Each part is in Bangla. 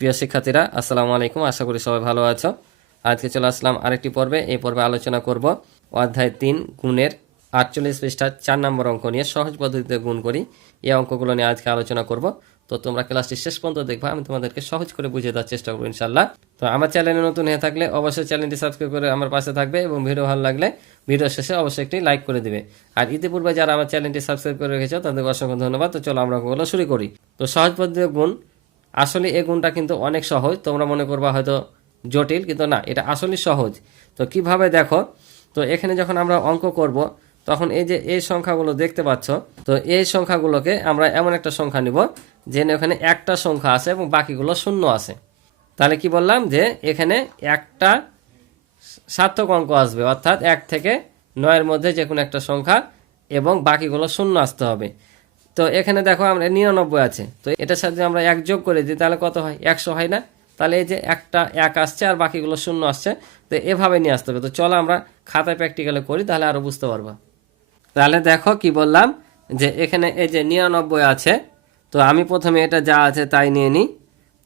প্রিয় শিক্ষার্থীরা, আসসালামু আলাইকুম। আশা করি সবাই ভালো আছো। আজকে চলে আসলাম আরেকটি পর্বে। এই পর্বে আলোচনা করব অধ্যায় 3 গুণের 48 পৃষ্ঠার 4 নম্বর অঙ্ক নিয়ে সহজ পদ্ধতিতে গুণ করি। এই অঙ্কগুলো নিয়ে আজকে আলোচনা করব। তো তোমরা ক্লাসটি শেষ পর্যন্ত দেখবা, আমি তোমাদেরকে সহজ করে বুঝিয়ে দেওয়ার চেষ্টা করবো ইনশাল্লাহ। তো আমার চ্যানেলে নতুন হয়ে থাকলে অবশ্যই চ্যানেলটি সাবস্ক্রাইব করে আমার পাশে থাকবে এবং ভিডিও ভালো লাগলে ভিডিও শেষে অবশ্যই একটি লাইক করে দিবে। আর ইতিপূর্বে যারা আমার চ্যানেলটি সাবস্ক্রাইব করে রেখেছো তাদেরকে অসংখ্য ধন্যবাদ। তো চলো আমরা অঙ্কগুলো শুরু করি। তো সহজ পদ্ধতিতে গুণ, আসলে এই গুণটা কিন্তু অনেক সহজ। তোমরা মনে করবা হয়তো জটিল, কিন্তু না, এটা আসলে সহজ। তো কিভাবে দেখো, তো এখানে যখন আমরা অঙ্ক করব তখন এই যে এই সংখ্যাগুলো দেখতে পাচ্ছ, তো এই সংখ্যাগুলোকে আমরা এমন একটা সংখ্যা নিব যে এখানে একটা সংখ্যা আছে এবং বাকিগুলো শূন্য আছে। তাহলে কি বললাম যে এখানে একটা সার্থক অঙ্ক আসবে, অর্থাৎ 1 থেকে 9-এর মধ্যে যে কোনো একটা সংখ্যা এবং বাকিগুলো শূন্য আসতে হবে। তো এখানে দেখো আমরা 99 আছে, তো এটার সাথে আমরা 1 যোগ করে দিই তাহলে কত হয়? 100 হয় না? তাহলে এই যে একটা 1 আসছে আর বাকিগুলো শূন্য আসছে, তো এভাবে নিয়ে আসতে হবে। তো চলো আমরা খাতায় প্র্যাকটিক্যালে করি, তাহলে আরও বুঝতে পারবা। তাহলে দেখো কি বললাম যে এখানে এই যে 99 আছে, তো আমি প্রথমে এটা যা আছে তাই নিয়ে নিই।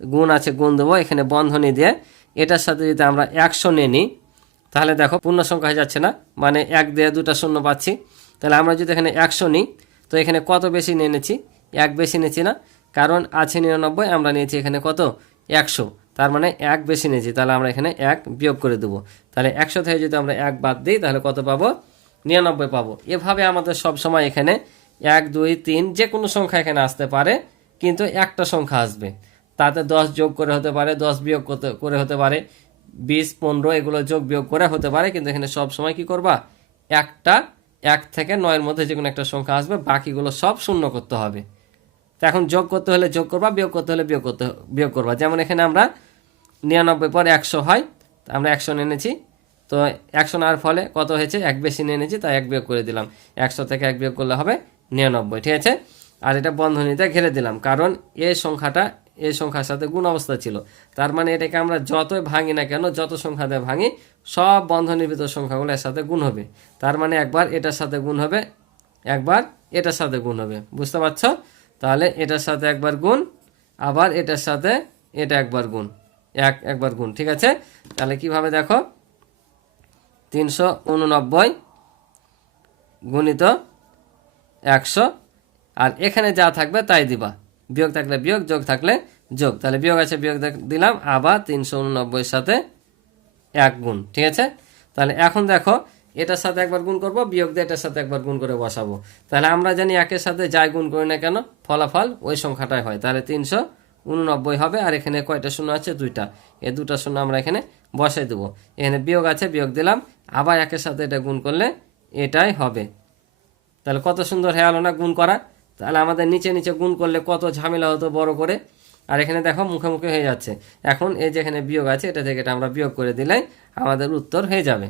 গুণ আছে, গুণ দেবো এখানে বন্ধনী দিয়ে। এটার সাথে যদি আমরা 100 নিয়ে নিই তাহলে দেখো পূর্ণ সংখ্যা হয়ে যাচ্ছে না, মানে 1 দিয়ে 2টা শূন্য পাচ্ছি। তাহলে আমরা যদি এখানে 100 নিই, তো এখানে কত বেশি নিয়ে নিচ্ছি? 1 বেশি নিচ্ছি না, কারণ আছে 99, আমরা নিয়েছি এখানে কত? 100, তার মানে 1 বেশি নিয়েছি। তাহলে আমরা এখানে 1 বিয়োগ করে দেবো। তাহলে 100 থেকে যদি আমরা 1 বাদ দিই তাহলে কত পাবো? 99 পাবো। এভাবে আমাদের সব সময় এখানে 1, 2, 3 যে কোনো সংখ্যা এখানে আসতে পারে, কিন্তু একটা সংখ্যা আসবে। তাতে 10 যোগ করে হতে পারে, 10 বিয়োগ করে হতে পারে, 20, 15 এগুলো যোগ বিয়োগ করে হতে পারে, কিন্তু এখানে সব সময় কি করবা? একটা 1 থেকে 9-এর মধ্যে যে কোনো একটা সংখ্যা আসবে, বাকিগুলো সব শূন্য করতে হবে। তো এখন যোগ করতে হলে যোগ করবা, বিয়োগ করতে হলে বিয়োগ করবা। যেমন এখানে আমরা 99 পর 100 হয়, আমরা 100 নিয়ে নিয়েছি। তো 100 নেওয়ার ফলে কত হয়েছে? 1 বেশি নিয়ে নিয়েছি, তাই 1 বিয়োগ করে দিলাম। 100 থেকে 1 বিয়োগ করলে হবে 99, ঠিক আছে? আর এটা বন্ধনীতে ঘিরে দিলাম, কারণ এই সংখ্যাটা এই সংখ্যার সাথে গুণ অবস্থা ছিল। তার মানে এটাকে আমরা যতই ভাঙি না কেন, যত সংখ্যা দিয়ে ভাঙি, সব বন্ধনীর ভিতর সংখ্যাগুলো এর সাথে গুণ হবে। তার মানে একবার এটার সাথে গুণ হবে, একবার এটার সাথে গুণ হবে। বুঝতে পারছো? তাহলে এটার সাথে একবার গুণ, আবার এটার সাথে এটা একবার গুণ, একবার গুণ, ঠিক আছে? তাহলে কিভাবে দেখো, 389 গুণিত 100, আর এখানে যা থাকবে তাই দিবা। বিয়োগ থাকলে বিয়োগ, যোগ থাকলে যোগ। তাহলে বিয়োগ আছে, বিয়োগ দিলাম, আবার 389-এর সাথে 1 গুণ, ঠিক আছে? তাহলে এখন দেখো এটার সাথে একবার গুণ করব, বিয়োগ দিয়ে এটার সাথে একবার গুণ করে বসাবো। তাহলে আমরা জানি একের সাথে যাই গুণ করি না কেন, ফলাফল ওই সংখ্যাটাই হয়। তাহলে 389 হবে, আর এখানে কয়টা শূন্য আছে? 2টা। এই 2টা শূন্য আমরা এখানে বসাই দেবো। এখানে বিয়োগ আছে, বিয়োগ দিলাম, আবার একের সাথে এটা গুণ করলে এটাই হবে। তাহলে কত সুন্দর হয়ে গেল না গুণ করা? তাহলে আমাদের নিচে নিচে গুণ করলে কত ঝামেলা হতো বড় করে, আর এখানে দেখো মুখে মুখে হয়ে যাচ্ছে। এখন এই যে এখানে বিয়োগ আছে, এটা থেকে এটা আমরা বিয়োগ করে দিলে আমাদের উত্তর হয়ে যাবে।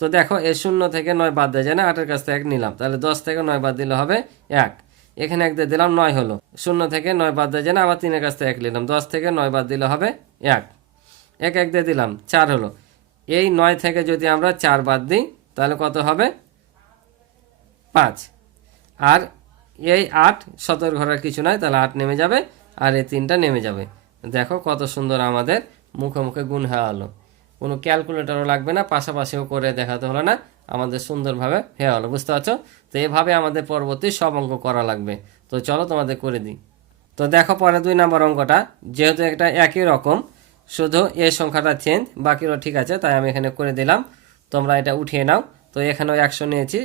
তো দেখো এই 0 থেকে 9 বাদ দেওয়া যায় না, 8-এর কাছ থেকে 1 নিলাম, তাহলে 10 থেকে 9 বাদ দিলে হবে 1। এখানে 1 দিয়ে দিলাম, 9 হলো। 0 থেকে 9 বাদ দেওয়া যায় না, আবার 3-এর কাছ থেকে 1 নিলাম, 10 থেকে 9 বাদ দিলে হবে 1। 1 দিয়ে দিলাম, 4 হলো। এই 9 থেকে যদি আমরা 4 বাদ দিই তাহলে কত হবে? 5। আর এই 8 শতর ঘরের কিছু নয়, তাহলে 8 নেমে যাবে, আর এই 3টা নেমে যাবে। দেখো কত সুন্দর আমাদের মুখে মুখে গুণ হয়ে গেলো। কোনো ক্যালকুলেটরও লাগবে না, পাশাপাশিও করে দেখাতে হলো না, আমাদের সুন্দরভাবে হয়ে গেলো। বুঝতে পারছো? তো এভাবে আমাদের পরবর্তী সব অঙ্ক করা লাগবে। তো চলো তোমাদের করে দিই। তো দেখো পরে 2 নম্বর অঙ্কটা, যেহেতু একটা একই রকম, শুধু এই সংখ্যাটা চেঞ্জ, বাকিরও ঠিক আছে, তাই আমি এখানে করে দিলাম। তোমরা এটা উঠিয়ে নাও। তো এখানেও 100 নিয়েছি,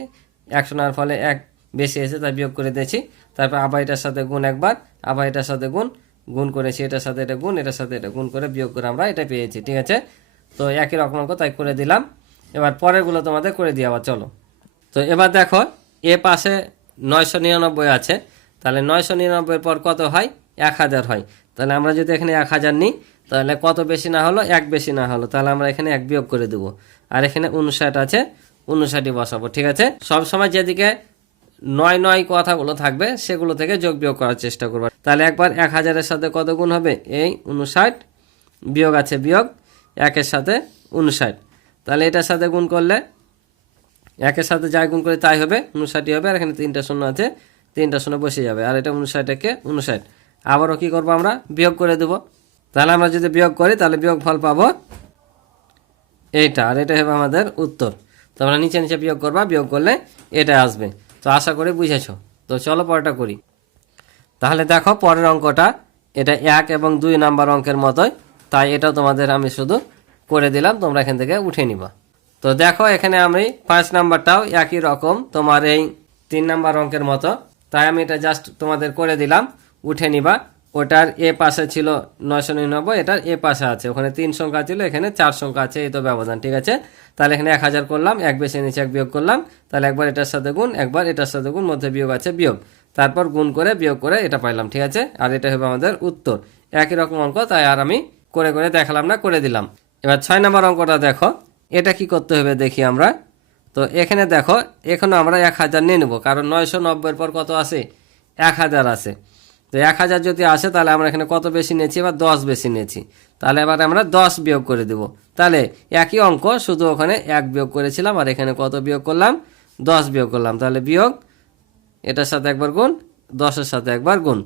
100 নেওয়ার ফলে 1 বেশি এসে তাই বিয়োগ করে দিয়েছি। তারপর আবার এটার সাথে গুণ একবার, আবার এটার সাথে গুণ করেছি, এটার সাথে এটা গুণ, এটার সাথে এটা গুণ করে বিয়োগ করে আমরা এটা পেয়েছি, ঠিক আছে? তো একই রকম অঙ্ক, তাই করে দিলাম। এবার পরেরগুলো তোমাদের করে দিই আবার, চলো। তো এবার দেখো এ পাশে 999 আছে, তাহলে 999-এর পর কত হয়? 1000 হয়। তাহলে আমরা যদি এখানে 1000 নিই তাহলে কত বেশি না হলো? 1 বেশি না হলো, তাহলে আমরা এখানে 1 বিয়োগ করে দেবো। আর এখানে 59 আছে, 59ই বসাবো, ঠিক আছে? সবসময় যেদিকে 9 কথাগুলো থাকবে সেগুলো থেকে যোগ বিয়োগ করার চেষ্টা করবো। তাহলে একবার 1000-এর সাথে কত গুণ হবে? এই 59, বিয়োগ আছে বিয়োগ, 1-এর সাথে 59। তাহলে এটার সাথে গুণ করলে 1-এর সাথে যাই গুণ করে তাই হবে, 59ই হবে। আর এখানে 3টা শূন্য আছে, 3টা শূন্য বসে যাবে, আর এটা 59 59। আবারও কি করবো? আমরা বিয়োগ করে দেবো। তাহলে আমরা যদি বিয়োগ করি তাহলে বিয়োগ ফল পাবো এইটা, আর এটা হবে আমাদের উত্তর। তো আমরা নিচে নিচে বিয়োগ করবা, বিয়োগ করলে এটা আসবে। তো আশা করি বুঝেছো। তো চলো পরেরটা করি। তাহলে দেখো পরের অঙ্কটা, এটা 1 এবং 2 নাম্বার অঙ্কের মতোই, তাই এটা তোমাদের আমি শুধু করে দিলাম, তোমরা এখান থেকে উঠে নিবা। তো দেখো এখানে আমি 5 নাম্বারটাও একই রকম তোমার এই 3 নাম্বার অঙ্কের মতো, তাই আমি এটা জাস্ট তোমাদের করে দিলাম, উঠে নিবা। ওটার এ পাশে ছিল 999, এটার এ পাশে আছে, ওখানে 3 সংখ্যা ছিল, এখানে 4 সংখ্যা আছে, এই তো ব্যবধান, ঠিক আছে। তাহলে এখানে 1000 করলাম, এক বেশি নিচে এক বিয়োগ করলাম, তাহলে একবার এটার সাথে গুণ, একবার এটার সাথে গুণ, মধ্যে বিয়োগ আছে বিয়োগ, তারপর গুণ করে বিয়োগ করে এটা পাইলাম, ঠিক আছে। আর এটা হবে আমাদের উত্তর। একই রকম অঙ্ক, তাই আর আমি করে করে দেখালাম না, করে দিলাম। এবার 6 নম্বর অঙ্কটা দেখো, এটা কি করতে হবে দেখি আমরা। তো এখানে দেখো এখনো আমরা 1000 নিয়ে নেবো, কারণ 990 পর কত আসে, 1000 আসে। তো 1000 যদি আসে তাহলে আমরা এখানে কত বেশি নিয়েছি, এবার 10 বেশি নিয়েছি, তাহলে এবার আমরা 10 বিয়োগ করে দেব। তাহলে একই অঙ্ক, শুধু ওখানে 1 বিয়োগ করেছিলাম, আর এখানে কত বিয়োগ করলাম, 10 বিয়োগ করলাম। তাহলে বিয়োগ, এটার সাথে একবার গুণ, 10-এর সাথে একবার গুণ।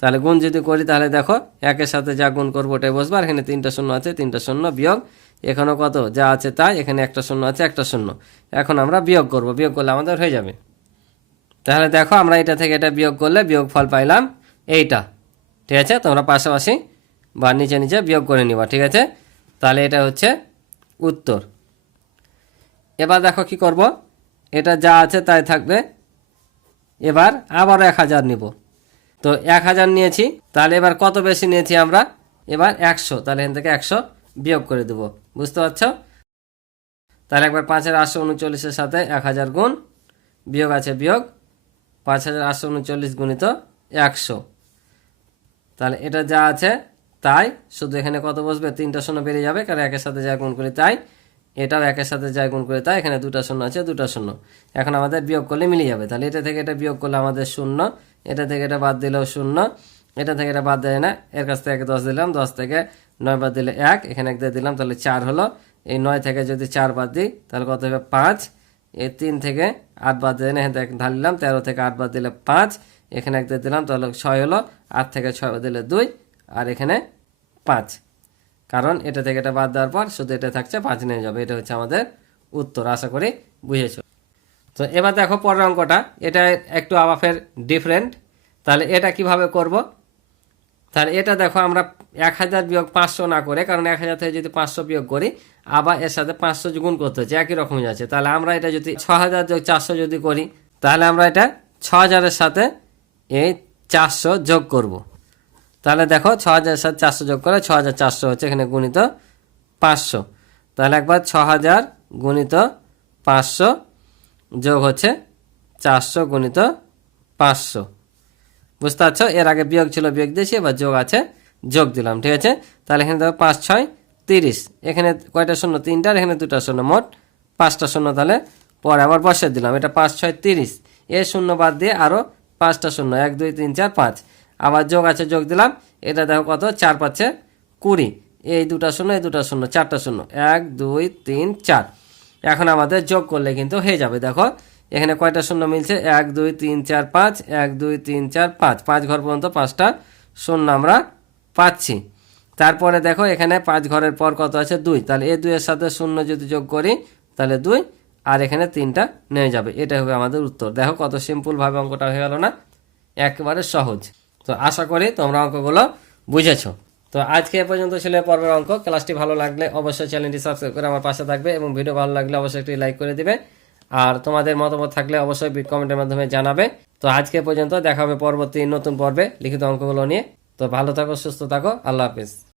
তাহলে গুণ যদি করি তাহলে দেখো 1-এর সাথে যা গুণ করবো ওটাই বসবো, আর এখানে 3টা শূন্য আছে, 3টা শূন্য বিয়োগ, এখানেও কত যা আছে তাই, এখানে একটা শূন্য আছে, একটা শূন্য। এখন আমরা বিয়োগ করব, বিয়োগ করলে আমাদের হয়ে যাবে। তাহলে দেখো আমরা এটা থেকে এটা বিয়োগ করলে বিয়োগ ফল পাইলাম এইটা, ঠিক আছে। তোমরা পাশাপাশি বা নিচে নিচে বিয়োগ করে নিবা, ঠিক আছে। তাহলে এটা হচ্ছে উত্তর। এবার দেখো কি করব, এটা যা আছে তাই থাকবে। এবার আবারও 1000 নিব। তো 1000 নিয়েছি, তাহলে এবার কত বেশি নিয়েছি আমরা, এবার 100, তাহলে এখান থেকে 100 বিয়োগ করে দেব, বুঝতে পারছ। তাহলে একবার 5839-এর সাথে 1000 গুণ, বিয়োগ আছে বিয়োগ, 5839 গুণিত 100। তাহলে এটা যা আছে তাই, শুধু এখানে কত বসবে, 3টা শূন্য বেরিয়ে যাবে, কারণ 1-এর সাথে যা গুণ করি তাই, এটাও 1-এর সাথে যা গুণ করি তাই, এখানে 2টা শূন্য আছে, 2টা শূন্য। এখন আমাদের বিয়োগ করলে মিলে যাবে। তাহলে এটা থেকে এটা বিয়োগ করলে আমাদের শূন্য, এটা থেকে এটা বাদ দিলেও শূন্য, এটা থেকে এটা বাদ দেয় না, এর কাছ থেকে 10 দিলাম, 10 থেকে 9 বাদ দিলে 1, এখানে 1 দিয়ে দিলাম, তাহলে 4 হলো। এই 9 থেকে যদি 4 বাদ দিই তাহলে কত হবে, 5। এই 3 থেকে 8 বাদ দিলে এখান থেকে ঢালিলাম, 13 থেকে 8 বাদ দিলে 5, এখানে 1 দিয়ে দিলাম, তাহলে 6 হলো। 8 থেকে 6 বাদ দিলে 2, আর এখানে 5, কারণ এটা থেকে এটা বাদ দেওয়ার পর শুধু এটা থাকছে, 5 নিয়ে যাবে। এটা হচ্ছে আমাদের উত্তর, আশা করি বুঝেছো। তো এবার দেখো পরের অঙ্কটা, এটা একটু আবার ফের ডিফারেন্ট। তাহলে এটা কিভাবে করব, তাহলে এটা দেখো আমরা 1000 বিয়োগ 500 না করে, কারণ 1000 থেকে যদি 500 বিয়োগ করি, আবার এর সাথে 500 গুণ করতে হচ্ছে, একই রকমই আছে। তাহলে আমরা এটা যদি 6000 যোগ 400 যদি করি, তাহলে আমরা এটা 6000-এর সাথে এই 400 যোগ করব। তাহলে দেখো 6000-এর সাথে 400 যোগ করে 6400 হচ্ছে, এখানে গুণিত 500। তাহলে একবার 6000 গুণিত 500 যোগ হচ্ছে 400 গুণিত 500, বুঝতে পারছো। এর আগে বিয়োগ ছিল, বিয়োগ দিয়েছি, এবার যোগ আছে, যোগ দিলাম, ঠিক আছে। তাহলে এখানে দেখো 5 6 30, এখানে কয়টা শূন্য, 3টা, এখানে 2টা শূন্য, মোট 5টা শূন্য। তাহলে পরে আবার বসে দিলাম, এটা 5 6 30, এর শূন্য বাদ দিয়ে আরও 5টা শূন্য, 1 2 3 4 5, আবার যোগ আছে, যোগ দিলাম। এটা দেখো কত, 4 5 20, এই 2টা শূন্য, এই 2টা শূন্য, 4টা শূন্য, 1 2 3 4। এখন আমাদের যোগ করলে কিন্তু হয়ে যাবে। দেখো এখানে কয়টা শূন্য মিলছে, 1 2 3 4 5, 1 2 3 4 5, 5 ঘর পর্যন্ত 5টা শূন্য আমরা পাচ্ছি। তারপরে দেখো এখানে 5 ঘরের পর কত আছে, 2, তাহলে এই 2-এর সাথে শূন্য যদি যোগ করি তাহলে 2, আর এখানে 3টা নিয়ে যাবে। এটা হবে আমাদের উত্তর। দেখো কত সিম্পলভাবে অঙ্কটা হয়ে গেল না, একেবারে সহজ। তো আশা করি তোমরা অঙ্কগুলো বুঝেছো। তো আজকে এ পর্যন্ত ছিল পর্বের অঙ্ক। ক্লাসটি ভালো লাগলে অবশ্যই চ্যানেলটি সাবস্ক্রাইব করে আমার পাশে থাকবে, এবং ভিডিও ভালো লাগলে অবশ্যই একটি লাইক করে দিবে, আর তোমাদের মতামত থাকলে অবশ্যই কমেন্টের মাধ্যমে জানাবে। তো আজকে পর্যন্ত, দেখা হবে পরবর্তী নতুন পর্বে লিখিত অঙ্কগুলো নিয়ে। তো ভালো থাকো, সুস্থ থাকো, আল্লাহ হাফিজ।